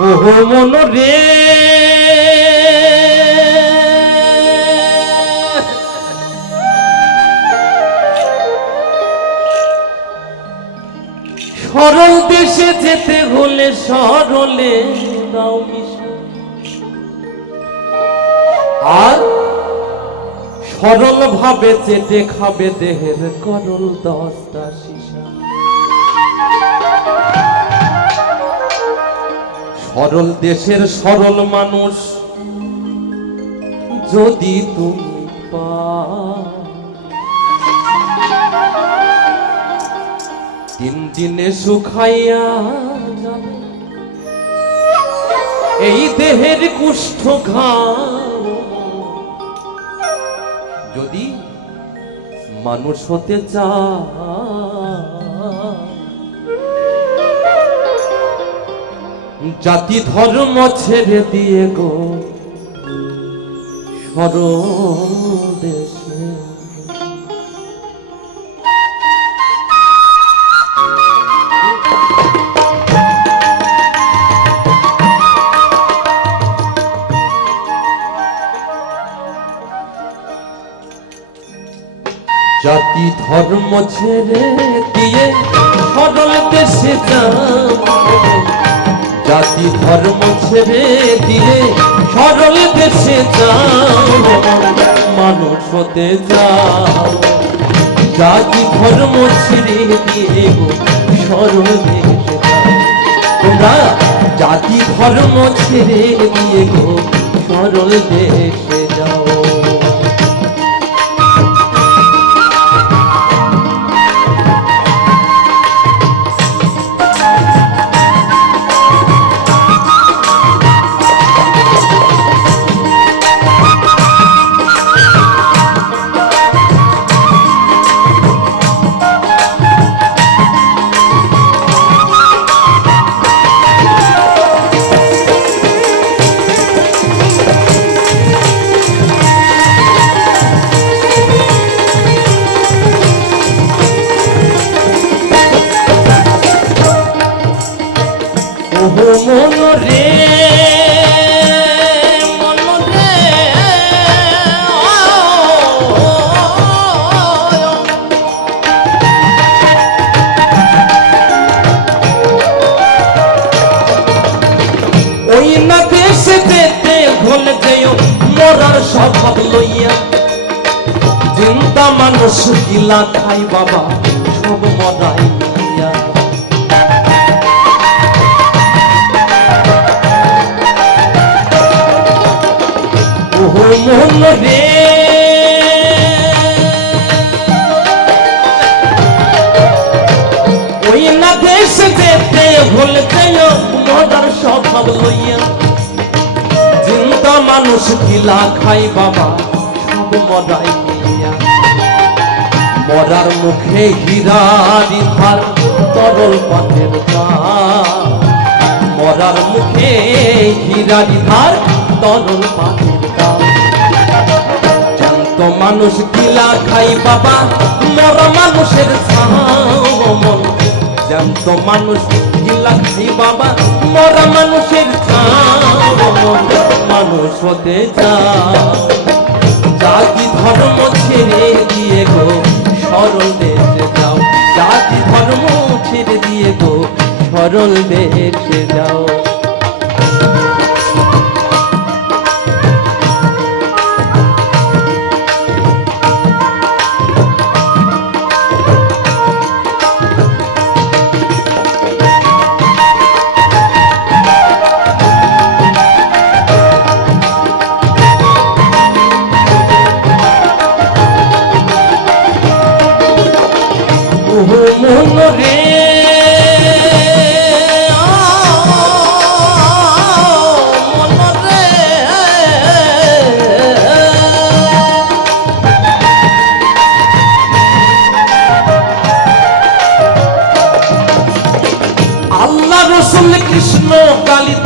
ওহো মন রে। সরল দেশে যেতে হলে সরলে দাও আর সরল ভাবে চেটে খাবে দেহের করল দশটা শিশা সরল দেশের সরল মানুষ। যদি তুমি পাও, দিন শুকাইয়া এই দেহের কুষ্ঠ যদি মানুষ হতে চায় জাতি ধর্ম ছেড়ে দিয়ে গো। সরদেশে জাতি ধর্ম ছেড়ে দিয়ে সরল দেশে যাও। জাতি ধর্ম ছেড়ে দিলে সরল দেশে যাও। মানুষ হতে যাও জাতি ধর্ম ছেড়ে দিয়ে গো সরল দেশে তোমরা জাতি ধর্ম ছেড়ে দিয়ে গো সরল দেশে যেও মরার শপথ লইয়া। জিন্দা মানুষ গিলা খাই বাবা সব মরাই মোহন রে মানুষ খাই বাবা, সব মরাই দিয়া মরার মুখে হীরারি তরল পথের মরার মুখে হীরারি ধার তরল পাথের জ্যান্ত মানুষ কিলা খাই বাবা, মরা মানুষের ছামন জ্যান্ত মানুষ কিলা খাই বাবা, মরা মানুষের ছামন মানুষ হতে চাও জাতি ধর্ম ছেড়ে দিয়ে গো, সরল দেশে যাও। জাতি ধর্ম ছেড়ে দিয়ে গো, সরল দেশে যাও।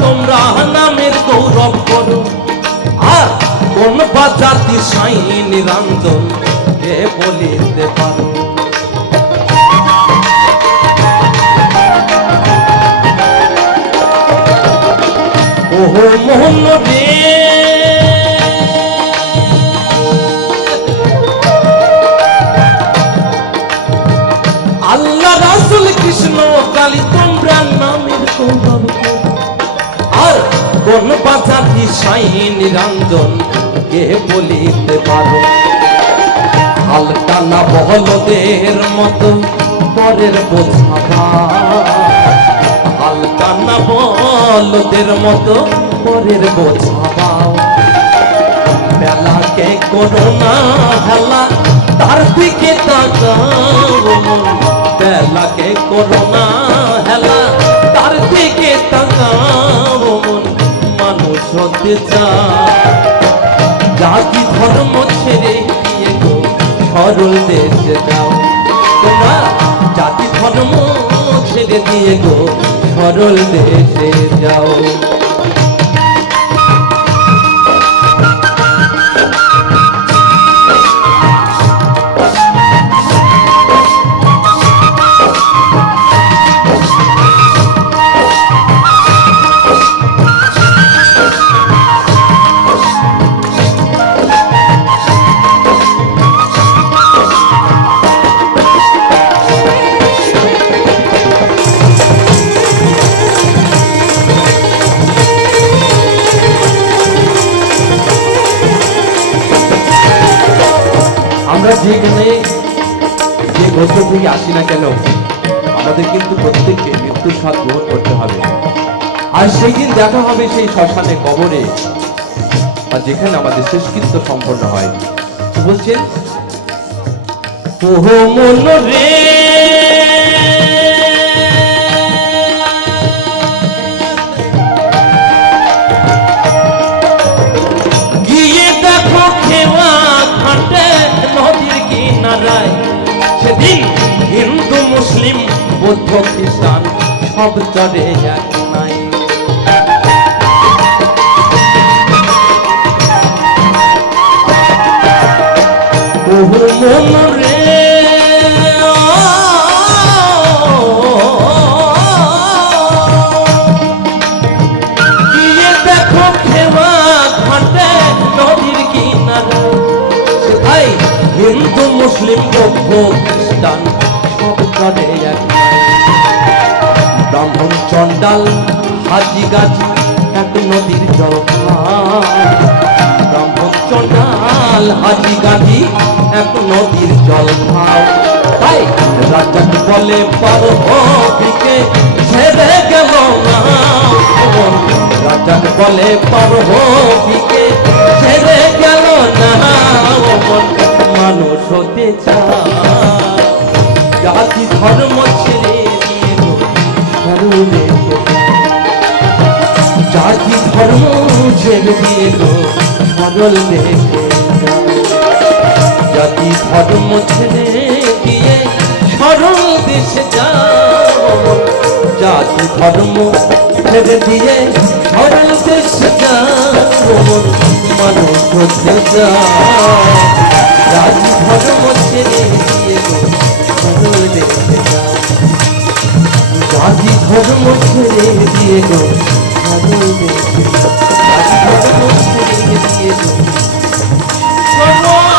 তোমরা নামের গৌরব করো। আর কোন বা জাতি সাই নিরঞ্জন কে বলিতে পারো? ওহো মোহন রে আল্লাহ রাসুল কৃষ্ণ কালী তোমরা নামের গৌরব আর কোন পাচাতি সাই নিরঞ্জন কে বলিতে পারো? হালকা না বহলদের মতো পরের বোঝাবা হালকা না বলদের মতো পরের বোঝাবাও বেলাকে করোনা হেলা, তার দিকে তাকাও বেলাকে করোনা হেলা, তার দিকে তাকাও হতে জাতি ধর্ম ছেড়ে গিয়ে গো, সরল দেশে যাও। তোমরা জাতি ধর্ম ছেড়ে দিয়ে গো, সরল দেশে যাও। আসি না কেন? আমাদের কিন্তু প্রত্যেককে মৃত্যুর স্বাদ গ্রহণ করতে হবে। আর সেই দিন দেখা হবে সেই শ্মশানে কবরে আর যেখানে আমাদের শেষকৃত্য সম্পন্ন হয়। বলছেন? ওহো মন রে! সব চড়ে এক চন্ডাল হাজি গাছি এক নদীর জল খায়। ব্রাহ্মণ চন্ডাল হাজি গাছি এক নদীর জল খাও তাই রাজাক বলে পার্বতীকে ছেড়ে গেল না। রাজাক বলে পার্বতীকে ছেড়ে গেল না। মানুষ হতে চায়। দেখে জাতি ধর্ম ছেড়ে দিয়ে সরল দেশে যাও জাতি ধর্ম ছেড়ে দিয়ে সরল দেশে যাও মানুষ জাতি ধর্ম ছেড়ে দিয়ে সরল দেশে যাও জাতি ধর্ম ছেড়ে দিয়ে সরল দেশে যাও। জাতি ধর্ম ছেড়ে দিয়ে গো সরল